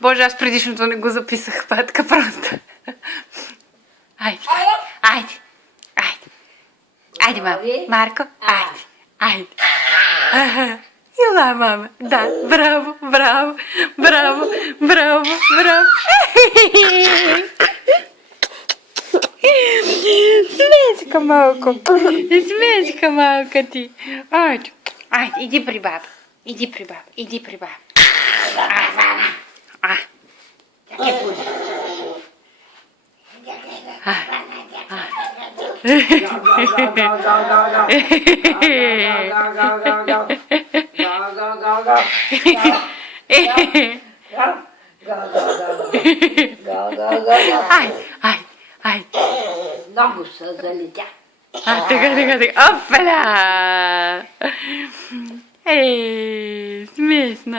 Боже, аз предишното не го записах, Петка, просто. Айде, айде, айде. Айде, мама. Марко, айде, айде. Ела, мама. Да, браво, браво, браво, браво, браво. Смейся малко. Смейся малко ти. Айде, айде, иди при баба. Иди при баба, иди при баба. Ай. Много са залетя. Така. Опля! Смешно.